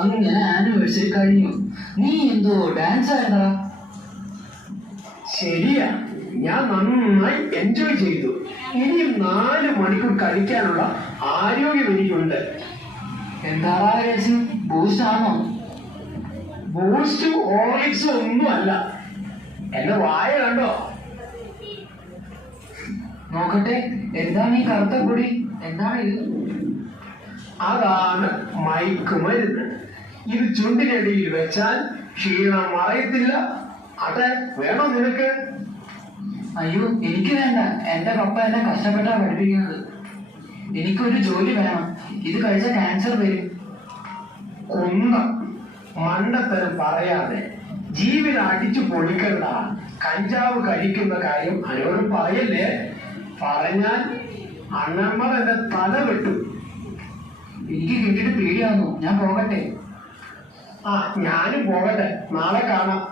അങ്ങനെ ആനിവേഴ്സറി കഴിഞ്ഞു. നീ എന്തോ ഡാൻസ് ആയിരുന്നടാ. ശരിയാ, ഞാൻ നന്നായി എൻജോയ് ചെയ്തു. ഇനിയും 4 മണിക്കൂർ കളിക്കാനുള്ള ആരോഗ്യം എനിക്കുണ്ട്. എന്താടാ രസം, ബൂസ്റ്റ് ആണോ? ബൂസ്റ്റും ഹോർലിക്സും ഒന്നും അല്ല. എന്റെ വായ കണ്ടോ? നോക്കട്ടെ, എന്താണ് ഈ കറുത്ത പൊടി? എന്താണ് ഇത്? അതാണ് മയക്കുമരുന്ന്. ഇത് ചുണ്ടിനടിയിൽ വെച്ചാൽ ക്ഷീണം മറയത്തില്ല. അത് വേണോ നിനക്ക്? അയ്യോ, എനിക്ക് വേണ്ട. എന്റെ പപ്പ എന്നെ കഷ്ടപ്പെട്ടാ പഠിപ്പിക്കുന്നത്. എനിക്കൊരു ജോലി വേണം. ഇത് കഴിച്ച ക്യാൻസർ വരും. കൊന്ന മണ്ടത്തരം പറയാതെ ജീവിതം അടിച്ചു പൊളിക്കണ്ട. കഞ്ചാവ് കഴിക്കുന്ന കാര്യം ആരോടും പറയല്ലേ. പറഞ്ഞാൽ അണ്ണന്മാർ എന്റെ തല വെട്ടും. എനിക്ക് കേട്ടിട്ട് പേടിയാവുന്നു. ഞാൻ പോകട്ടെ. ഞാനും പോകട്ടെ. നാളെ കാണാം.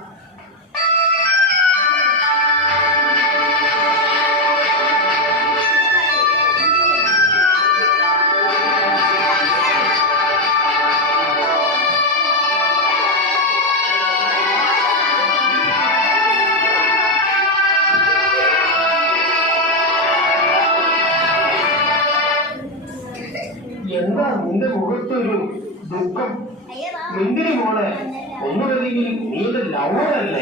എന്താ നിന്റെ മുഖത്തൊരു ദുഃഖം? എന്തിനു മോളെ? ഒന്നുമില്ലെങ്കിൽ നീ ഒരു ലവറല്ലേ?